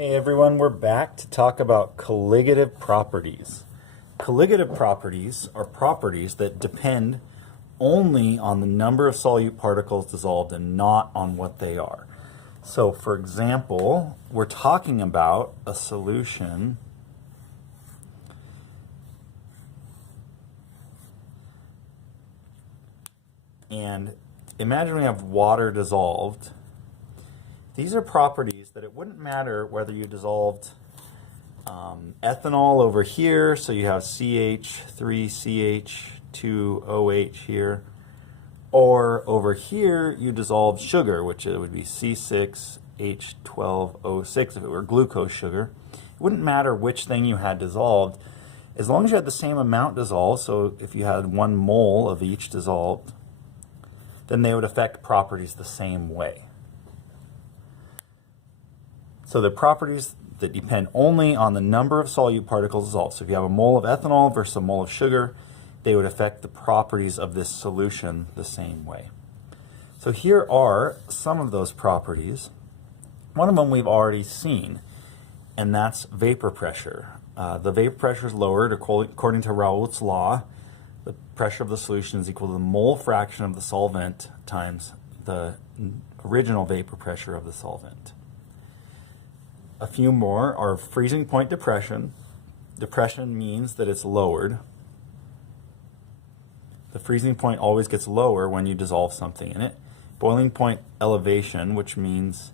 Hey everyone, we're back to talk about colligative properties. Colligative properties are properties that depend only on the number of solute particles dissolved and not on what they are. So for example, we're talking about a solution and imagine we have water dissolved. These are properties that it wouldn't matter whether you dissolved ethanol over here, so you have CH3CH2OH here, or over here you dissolved sugar, which it would be C6H12O6 if it were glucose sugar. It wouldn't matter which thing you had dissolved, as long as you had the same amount dissolved. So if you had 1 mole of each dissolved, then they would affect properties the same way. So the properties that depend only on the number of solute particles dissolved. So if you have a mole of ethanol versus a mole of sugar, they would affect the properties of this solution the same way. So here are some of those properties. One of them we've already seen, and that's vapor pressure. The vapor pressure is lowered according to Raoult's law. The pressure of the solution is equal to the mole fraction of the solvent times the original vapor pressure of the solvent. A few more are freezing point depression. Depression means that it's lowered. The freezing point always gets lower when you dissolve something in it. Boiling point elevation, which means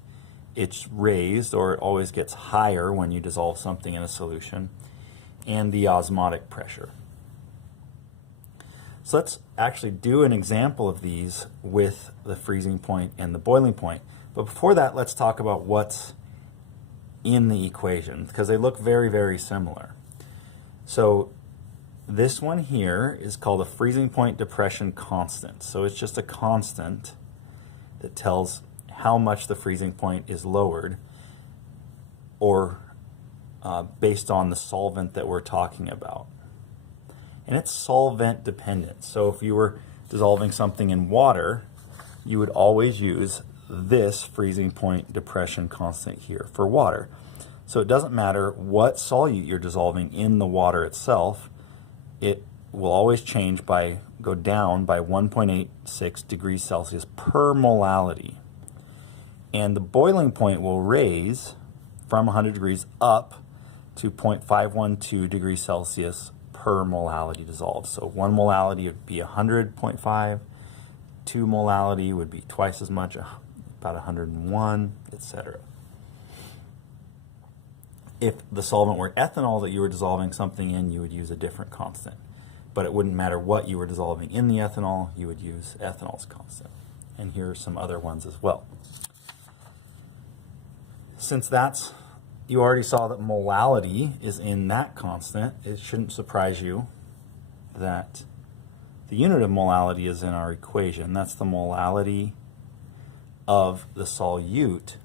it's raised, or it always gets higher when you dissolve something in a solution. And the osmotic pressure. So let's actually do an example of these with the freezing point and the boiling point. But before that, let's talk about what's in the equation, because they look very, very similar. So this one here is called a freezing point depression constant. So it's just a constant that tells how much the freezing point is lowered, or based on the solvent that we're talking about. And it's solvent dependent. So if you were dissolving something in water, you would always use this freezing point depression constant here for water. So it doesn't matter what solute you're dissolving in the water itself, it will always go down by 1.86 degrees Celsius per molality. And the boiling point will raise from 100 degrees up to 0.512 degrees Celsius per molality dissolved. So 1 molality would be 100.5, 2 molality would be twice as much, about 101, etc. If the solvent were ethanol that you were dissolving something in, you would use a different constant. But it wouldn't matter what you were dissolving in the ethanol, you would use ethanol's constant. And here are some other ones as well. Since you already saw that molality is in that constant, it shouldn't surprise you that the unit of molality is in our equation. That's the molality of the solute.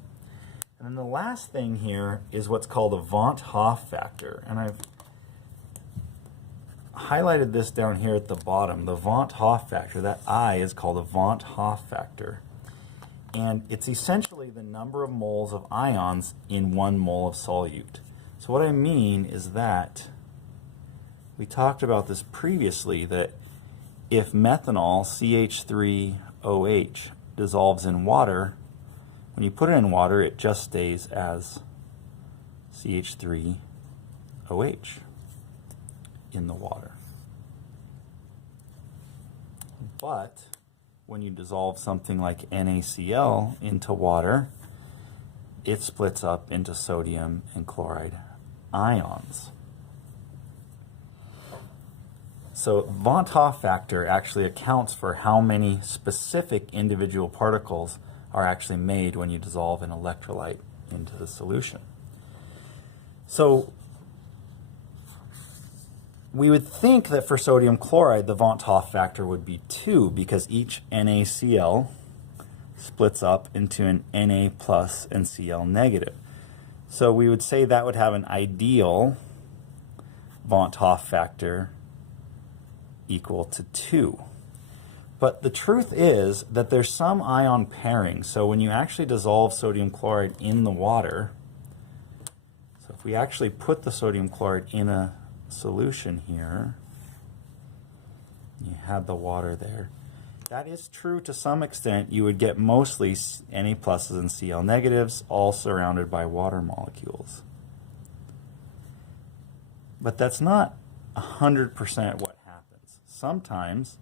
And then the last thing here is what's called a Van't Hoff factor. And I've highlighted this down here at the bottom. The Van't Hoff factor, that I is called a Van't Hoff factor. And it's essentially the number of moles of ions in 1 mole of solute. So what I mean is that we talked about this previously, that if methanol, CH3OH, dissolves in water, when you put it in water, it just stays as CH3OH in the water. But when you dissolve something like NaCl into water, it splits up into sodium and chloride ions. So Van't Hoff factor actually accounts for how many specific individual particles are actually made when you dissolve an electrolyte into the solution. So we would think that for sodium chloride, the Van't Hoff factor would be 2, because each NaCl splits up into an Na plus and Cl negative. So we would say that would have an ideal Van't Hoff factor equal to 2. But the truth is that there's some ion pairing. So when you actually dissolve sodium chloride in the water, if we actually put the sodium chloride in a solution here, you had the water there. That is true to some extent. You would get mostly Na pluses and Cl negatives, all surrounded by water molecules. But that's not 100% what happens. Sometimes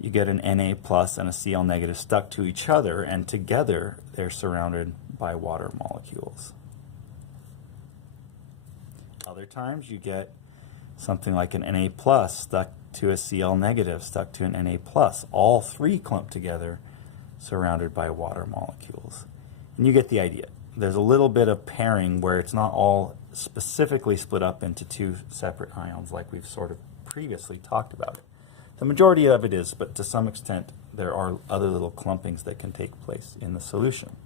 you get an Na plus and a Cl negative stuck to each other, and together they're surrounded by water molecules. Other times you get something like an Na plus stuck to a Cl negative, stuck to an Na plus, all three clumped together, surrounded by water molecules. And you get the idea. There's a little bit of pairing where it's not all specifically split up into two separate ions like we've sort of previously talked about. The majority of it is, but to some extent there are other little clumpings that can take place in the solution.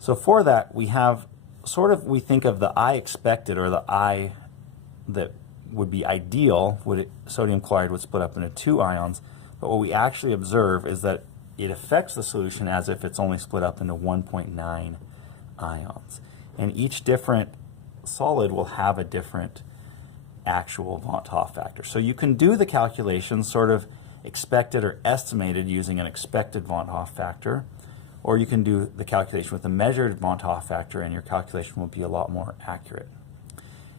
So for that we have we think of the I expected, or the I that would be ideal, sodium chloride would split up into two ions, but what we actually observe is that it affects the solution as if it's only split up into 1.9 ions. And each different solid will have a different actual von Taff factor. So you can do the calculations sort of expected or estimated using an expected von Taff factor, or you can do the calculation with a measured von Taff factor, and your calculation will be a lot more accurate.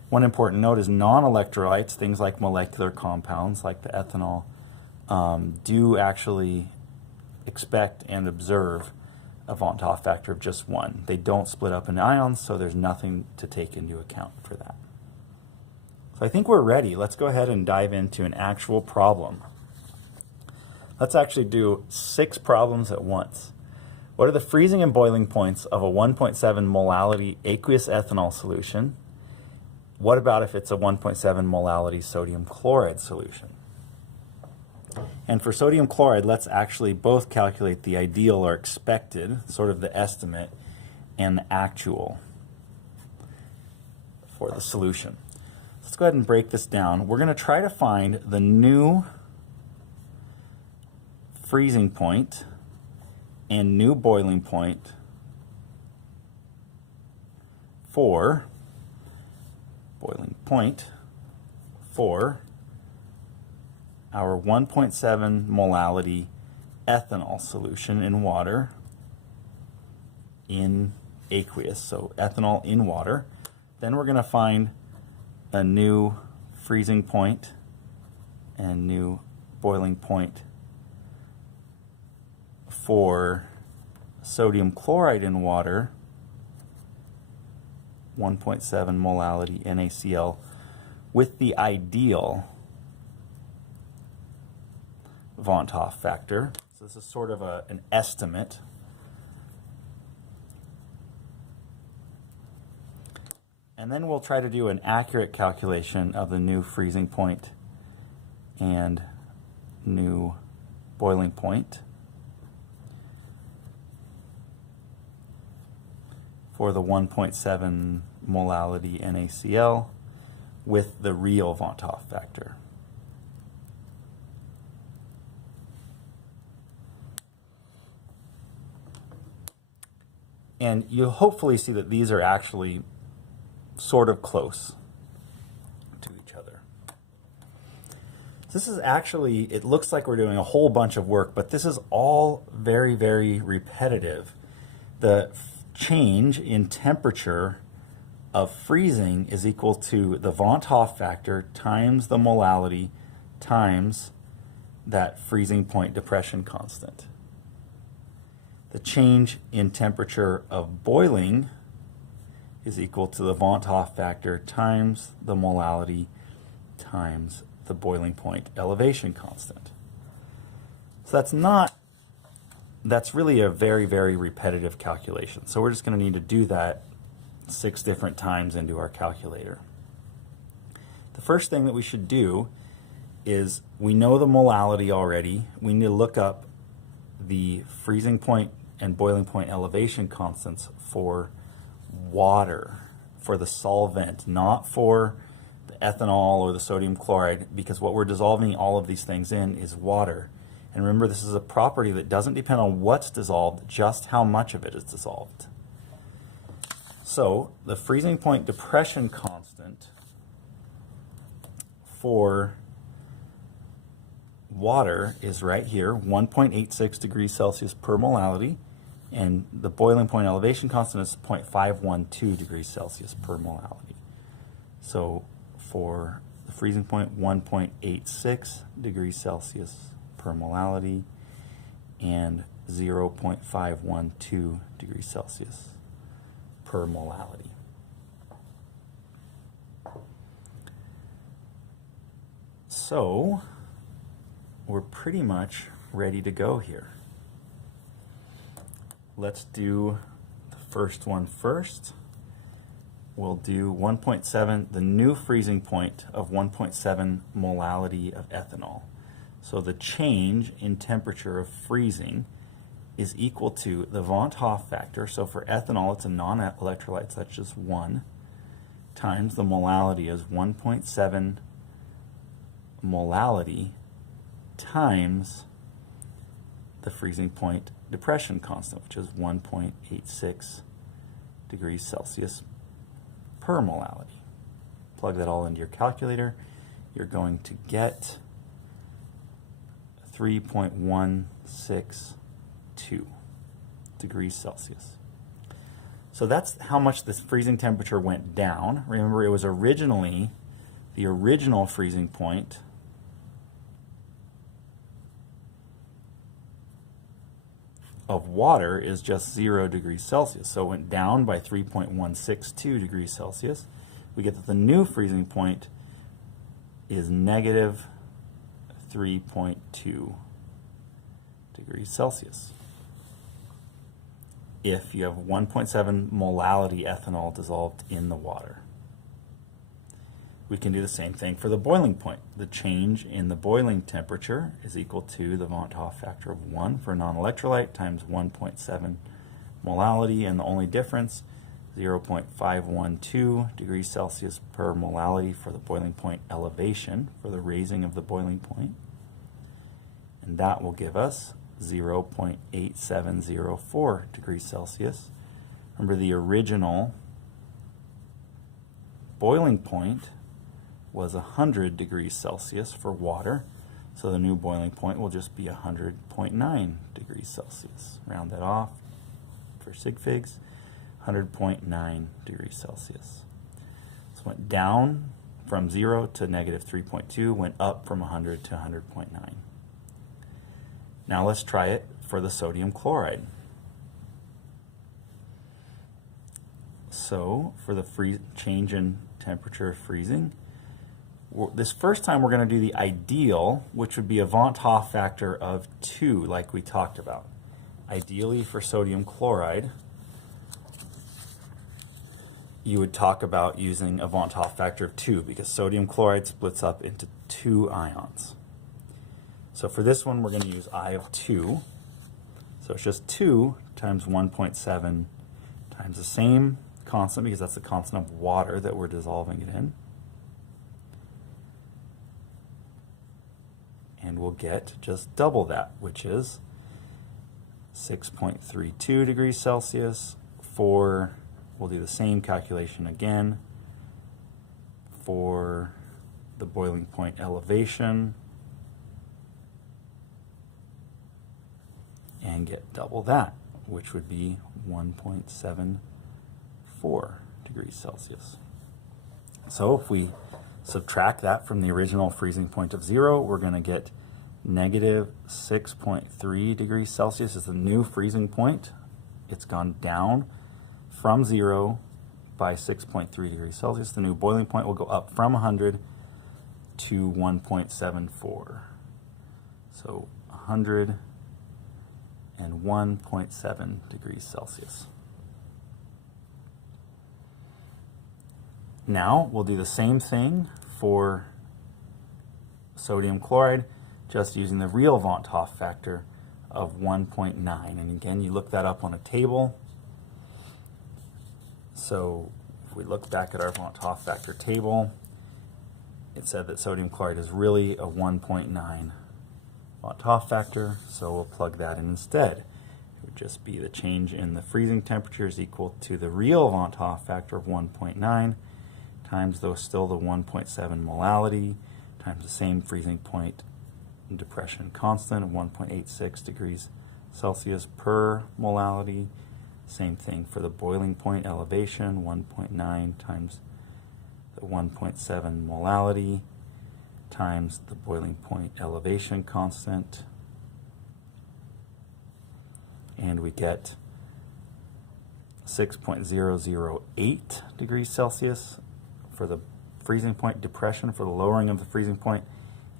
One important note is non-electrolytes, things like molecular compounds like the ethanol, do actually expect and observe a von Taff factor of just 1. They don't split up into ions, so there's nothing to take into account for that. So I think we're ready. Let's go ahead and dive into an actual problem. Let's actually do 6 problems at once. What are the freezing and boiling points of a 1.7 molality aqueous ethanol solution? What about if it's a 1.7 molality sodium chloride solution? And for sodium chloride, let's actually both calculate the ideal or expected, sort of the estimate, and the actual for the solution. Let's go ahead and break this down. We're going to try to find the new freezing point and new boiling point for our 1.7 molality ethanol solution in water in aqueous, so ethanol in water. Then we're going to find a new freezing point and new boiling point for sodium chloride in water, 1.7 molality NaCl, with the ideal von Taff factor. So this is sort of an estimate. And then we'll try to do an accurate calculation of the new freezing point and new boiling point for the 1.7 molality NaCl with the real von Taff factor. And you'll hopefully see that these are actually sort of close to each other. This is actually, it looks like we're doing a whole bunch of work, but this is all very, very repetitive. The change in temperature of freezing is equal to the von Taff factor times the molality times that freezing point depression constant. The change in temperature of boiling is equal to the von Taff factor times the molality times the boiling point elevation constant. So that's really a very, very repetitive calculation. So we're just going to need to do that 6 different times into our calculator. The first thing that we should do is, we know the molality already. We need to look up the freezing point and boiling point elevation constants for water, for the solvent, not for the ethanol or the sodium chloride, because what we're dissolving all of these things in is water. And remember, this is a property that doesn't depend on what's dissolved, just how much of it is dissolved. So the freezing point depression constant for water is right here, 1.86 degrees Celsius per molality, and the boiling point elevation constant is 0.512 degrees Celsius per molality. So for the freezing point, 1.86 degrees Celsius per molality and 0.512 degrees Celsius per molality. So we're pretty much ready to go here. Let's do the first one first. We'll do 1.7, the new freezing point of 1.7 molality of ethanol. So the change in temperature of freezing is equal to the Van't Hoff factor. So for ethanol, it's a non-electrolyte, so that's just 1, times the molality is 1.7 molality times the freezing point depression constant, which is 1.86 degrees Celsius per molality. Plug that all into your calculator. You're going to get 3.162 degrees Celsius. So that's how much this freezing temperature went down. Remember, it was originally, the original freezing point of water is just 0 degrees Celsius. So it went down by 3.162 degrees Celsius. We get that the new freezing point is negative 3.2 degrees Celsius. If you have 1.7 molality ethanol dissolved in the water. We can do the same thing for the boiling point. The change in the boiling temperature is equal to the Van't Hoff factor of 1 for non-electrolyte times 1.7 molality, and the only difference, 0.512 degrees Celsius per molality for the boiling point elevation, for the raising of the boiling point. And that will give us 0.8704 degrees Celsius. Remember, the original boiling point was 100 degrees Celsius for water, so the new boiling point will just be 100.9 degrees Celsius. Round that off for sig figs, 100.9 degrees Celsius. So it went down from 0 to negative 3.2, went up from 100 to 100.9. Now let's try it for the sodium chloride. So for the change in temperature of freezing, this first time we're going to do the ideal, which would be a Van't Hoff factor of 2, like we talked about. Ideally for sodium chloride, you would talk about using a Van't Hoff factor of 2 because sodium chloride splits up into 2 ions. So for this one, we're going to use I of 2. So it's just 2 times 1.7 times the same constant, because that's the constant of water that we're dissolving it in. And we'll get just double that, which is 6.32 degrees Celsius. For, we'll do the same calculation again for the boiling point elevation and get double that, which would be 1.74 degrees Celsius. So if we subtract that from the original freezing point of 0, we're going to get negative 6.3 degrees Celsius is the new freezing point. It's gone down from 0 by 6.3 degrees Celsius. The new boiling point will go up from 100 to 1.74. So 101.7 degrees Celsius. Now we'll do the same thing for sodium chloride, just using the real Van't Hoff factor of 1.9. And again, you look that up on a table. So if we look back at our Van't Hoff factor table, it said that sodium chloride is really a 1.9 Van't Hoff factor, so we'll plug that in instead. would just be the change in the freezing temperature is equal to the real Van't Hoff factor of 1.9 times, though still the 1.7 molality, times the same freezing point depression constant of 1.86 degrees Celsius per molality. Same thing for the boiling point elevation, 1.9 times the 1.7 molality times the boiling point elevation constant. And we get 6.008 degrees Celsius for the freezing point depression, for the lowering of the freezing point,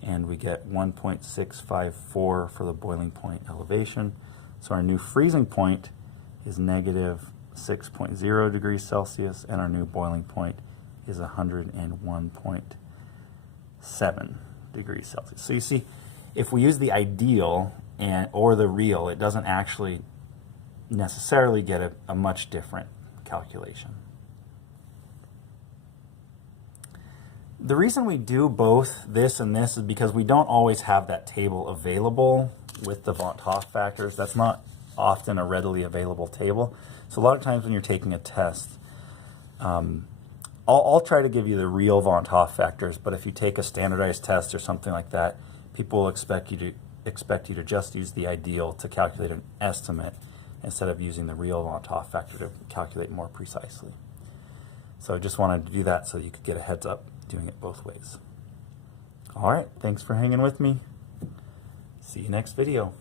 and we get 1.654 for the boiling point elevation. So our new freezing point is negative 6.0 degrees Celsius, and our new boiling point is 101.7 degrees Celsius. So you see, if we use the ideal or the real, it doesn't actually necessarily get a much different calculation. The reason we do both this and this is because we don't always have that table available with the Van't Hoff factors. That's not often a readily available table. So a lot of times when you're taking a test, I'll try to give you the real Van't Hoff factors, but if you take a standardized test or something like that, people will expect you to just use the ideal to calculate an estimate instead of using the real Van't Hoff factor to calculate more precisely. So I just wanted to do that so you could get a heads up doing it both ways. All right, thanks for hanging with me. See you next video.